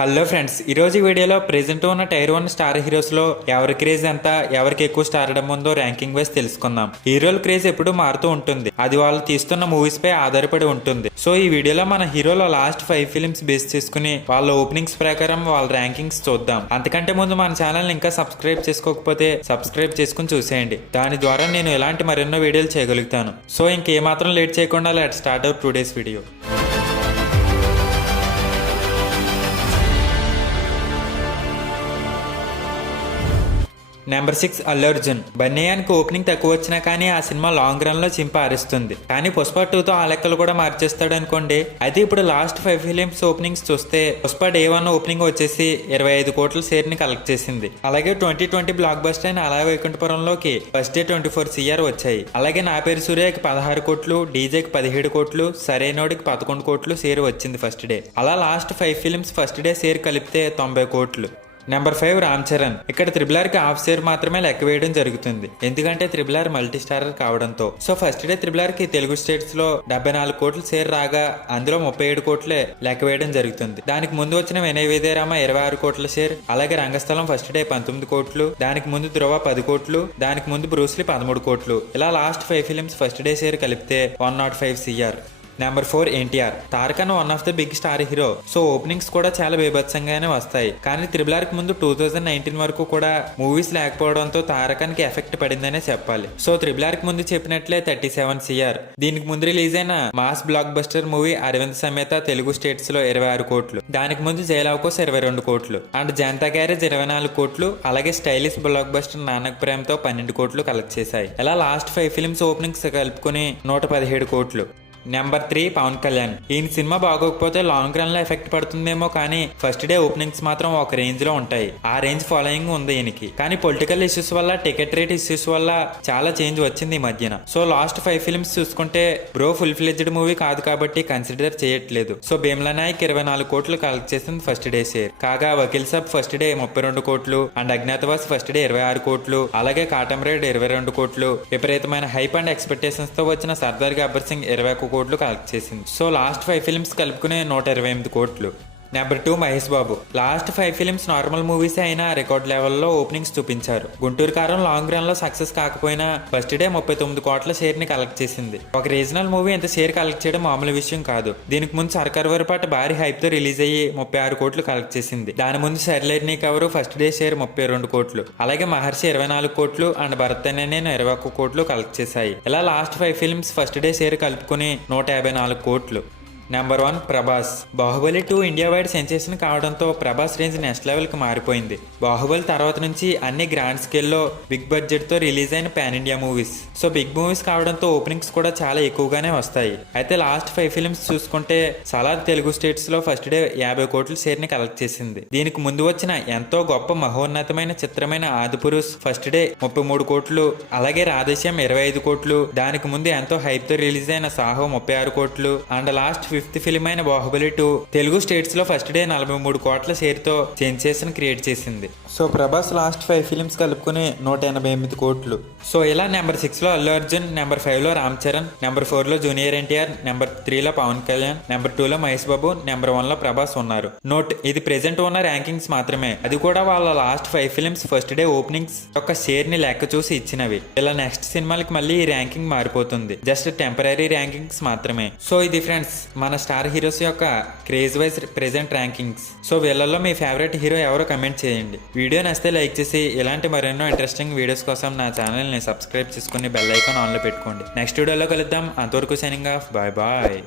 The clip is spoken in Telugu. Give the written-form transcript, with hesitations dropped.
హలో ఫ్రెండ్స్, ఈరోజు ఈ వీడియోలో ప్రెజెంట్ ఉన్న టైర్ 1 స్టార్ హీరోస్లో ఎవరి క్రేజ్ ఎంత, ఎవరికి ఎక్కువ స్టార్డమ్ ఉందో ర్యాంకింగ్ వైజ్ తెలుసుకుందాం. హీరోల క్రేజ్ ఎప్పుడు మారుతూ ఉంటుంది, అది వాళ్ళు తీస్తున్న మూవీస్ పై ఆధారపడి ఉంటుంది. సో ఈ వీడియోలో మన హీరోల లాస్ట్ 5 ఫిల్మ్స్ బేస్ చేసుకుని వాళ్ళ ఓపెనింగ్స్ ప్రకారం వాళ్ళ ర్యాంకింగ్స్ చూద్దాం. అంతకంటే ముందు మన ఛానల్ ఇంకా సబ్స్క్రైబ్ చేసుకోకపోతే సబ్స్క్రైబ్ చేసుకుని చూసేయండి. దాని ద్వారా నేను ఇలాంటి మరెన్నో వీడియోలు చేయగలుగుతాను. సో ఇంకేమాత్రం లేట్ చేయకుండా let's start our today's video. Number 6 Allu Arjun. బన్నయ్యానికి ఓపెనింగ్ తక్కువ వచ్చినా కానీ ఆ సినిమా లాంగ్ రన్ లో చింప ఆరిస్తుంది. కానీ పుష్ప 2తో ఆ లెక్కలు కూడా మార్చేస్తాడు అనుకోండి. అయితే ఇప్పుడు లాస్ట్ 5 ఫిలిమ్స్ ఓపెనింగ్స్ చూస్తే పుష్ప డే 1 ఓపెనింగ్ వచ్చేసి 25 కోట్ల షేర్ ని కలెక్ట్ చేసింది. అలాగే 2020 బ్లాక్ బస్టర్ అయిన అలా వైకుంఠపురంలోకి ఫస్ట్ డే 24 CR వచ్చాయి. అలాగే నా పేరు సూర్యకి 16 కోట్లు, డీజేకి 17 కోట్లు, సరైనోడికి 11 కోట్లు షేర్ వచ్చింది ఫస్ట్ డే. అలా last 5 films first day share కలిపితే 90 కోట్లు. నెంబర్ 5 రామ్ చరణ్. ఇక్కడ త్రిబుల్ కి హాఫ్ షేర్ మాత్రమే లెక్క వేయడం జరుగుతుంది, ఎందుకంటే త్రిబుల్ మల్టీ స్టారర్ కావడంతో. సో ఫస్ట్ డే త్రిబుల్ కి తెలుగు స్టేట్స్ లో 74 కోట్లు షేర్ రాగా అందులో 37 కోట్లే లెక్క వేయడం జరుగుతుంది. దానికి ముందు వచ్చిన వినయ్ విజయరామ 26 కోట్ల షేర్, అలాగే రంగస్థలం ఫస్ట్ డే 19 కోట్లు, దానికి ముందు ధ్రువ 10 కోట్లు, దానికి ముందు బ్రూస్లీ 13 కోట్లు. ఇలా last 5 films first day share కలిపితే 105 CR. నెంబర్ 4 ఎన్టీఆర్. తారకన్ one of the big star hero. So openings కూడా చాలా బీభత్సంగానే వస్తాయి. కానీ త్రిబుల్ కి ముందు 2019 వరకు కూడా మూవీస్ లేకపోవడంతో తారకన్ కి ఎఫెక్ట్ పడిందనే చెప్పాలి. సో త్రిబుల్ కి ముందు చెప్పినట్లే 37 CR. దీనికి ముందు రిలీజ్ అయిన mass blockbuster movie Aravind Sametha Telugu states లో 26 కోట్లు, దానికి ముందు జైలవకోస్ 22 కోట్లు అండ్ జనతా గ్యారేజ్ 24 కోట్లు, అలాగే stylish blockbuster Nannaku Prematho 12 కోట్లు కలెక్ట్ చేశాయి. ఇలా లాస్ట్ 5 ఫిల్మ్స్ ఓపెనింగ్స్ కలుపుకుని 117 కోట్లు. నెంబర్ 3 పవన్ కళ్యాణ్. ఈయన సినిమా బాగోకపోతే లాంగ్ రన్ లో ఎఫెక్ట్ పడుతుందేమో, కానీ ఫస్ట్ డే ఓపెనింగ్స్ మాత్రం ఒక రేంజ్ లో ఉంటాయి. ఆ రేంజ్ ఫాలోయింగ్ ఉంది ఈయనకి. కానీ పొలిటికల్ ఇష్యూస్ వల్ల, టికెట్ రేట్ ఇష్యూస్ వల్ల చాలా చేంజ్ వచ్చింది ఈ మధ్యన. సో లాస్ట్ 5 ఫిల్మ్స్ చూసుకుంటే బ్రో ఫుల్ ఫ్లెడ్జ్డ్ మూవీ కాదు కాబట్టి కన్సిడర్ చేయట్లేదు. సో భీమ్లా నాయక్ 24 కోట్లు కలెక్ట్ చేసింది ఫస్ట్ డే షేర్. కాగా వకీల్ సాబ్ ఫస్ట్ డే 32 కోట్లు అండ్ అజ్ఞాతవాస్ ఫస్ట్ డే 26 కోట్లు, అలాగే కాటం రైడ్ 22 కోట్లు. విపరీతమైన హైప్ అండ్ ఎక్స్పెక్టేషన్స్ తో వచ్చిన సర్దార్ గబ్బర్ సింగ్ 21 కోట్లు కలెక్ట్ చేసింది. సో లాస్ట్ 5 ఫిల్మ్స్ కలుపుకునే 128 కోట్లు. Number 2 Mahesh Babu. Last 5 films normal movies అయినా రికార్డ్ లెవెల్లో ఓపెనింగ్స్ చూపించారు. గుంటూరు కారం లాంగ్ రన్ లో సక్సెస్ కాకపోయినా ఫస్ట్ డే 39 కోట్ల షేర్ ని కలెక్ట్ చేసింది. ఒక రీజనల్ మూవీ ఎంత షేర్ కలెక్ట్ చేయడం మామూలు విషయం కాదు. దీనికి ముందు సర్కార్ వరపాట భారీ హైప్ తో రిలీజ్ అయ్యి 36 కోట్లు కలెక్ట్ చేసింది. దాని ముందు సర్లైట్ నీ కవర్ ఫస్ట్ డే షేర్ 32 కోట్లు, అలాగే మహర్షి 24 కోట్లు అండ్ భరత్ అనే 21 కోట్లు కలెక్ట్ చేశాయి. ఇలా last 5 films first day share కలుపుకుని 154 కోట్లు. Number 1 Prabhas. Baahubali 2 India wide sensation కావడంతో ప్రభాస్ రేంజ్ నెక్స్ట్ లెవెల్ కి మారిపోయింది. బాహుబలి తర్వాత నుంచి అన్ని గ్రాండ్ స్కేల్లో బిగ్ బడ్జెట్ తో రిలీజ్ అయిన pan India movies. So big movies కావడంతో ఓపెనింగ్స్ కూడా చాలా ఎక్కువగానే వస్తాయి. అయితే లాస్ట్ 5 ఫిల్మ్స్ చూసుకుంటే సలార్ తెలుగు స్టేట్స్ లో ఫస్ట్ డే 50 కోట్ల షేర్ ని కలెక్ట్ చేసింది. దీనికి ముందు వచ్చిన ఎంతో గొప్ప మహోన్నతమైన చిత్రమైన ఆదిపురుష్ ఫస్ట్ డే 33 కోట్లు, అలాగే రాధేశ్యామ్ 25 కోట్లు, దానికి ముందు ఎంతో హైప్ తో రిలీజ్ అయిన సాహో 36 కోట్లు అండ్ లాస్ట్ 5th ఫిలిం అయిన బాహుబలి 2 తెలుగు స్టేట్స్ లో ఫస్ట్ డే 43 కోట్ల షేర్ తో సెన్సేషన్ క్రియేట్ చేసింది. సో ప్రభాస్ లాస్ట్ 5 ఫిలిమ్స్ కలుపుకుని 188 కోట్లు. సో ఇలా నెంబర్ 6 లో అల్లు అర్జున్, నెంబర్ 5 లో రామ్ చరణ్, నెంబర్ 4 లో జూనియర్ ఎన్టీఆర్, నెంబర్ 3 లో పవన్ కళ్యాణ్, నెంబర్ 2 లో మహేష్ బాబు, నెంబర్ 1 లో ప్రభాస్ ఉన్నారు. నోట్, ఇది ప్రెసెంట్ ఉన్న ర్యాంకింగ్స్ మాత్రమే, అది కూడా వాళ్ళ last 5 films first day openings యొక్క షేర్ ని లెక్క చూసి ఇచ్చినవి. ఇలా నెక్స్ట్ సినిమాలకి మళ్ళీ ఈ ర్యాంకింగ్ మారిపోతుంది, జస్ట్ టెంపరీ ర్యాంకింగ్స్ మాత్రమే. సో ఇది ఫ్రెండ్స్ మన స్టార్ హీరోస్ యొక్క craze wise present rankings. So వీళ్ళల్లో మీ ఫేవరెట్ హీరో ఎవరో కమెంట్ చేయండి. వీడియో నచ్చితే లైక్ చేసి ఇలాంటి మరెన్నో ఇంట్రెస్టింగ్ వీడియోస్ కోసం నా ఛానల్ని సబ్స్క్రైబ్ చేసుకుని బెల్ ఐకాన్ ఆన్లో పెట్టుకోండి. నెక్స్ట్ వీడియోలో కలుద్దాం. అంతవరకు సైనింగ్ ఆఫ్. Bye bye.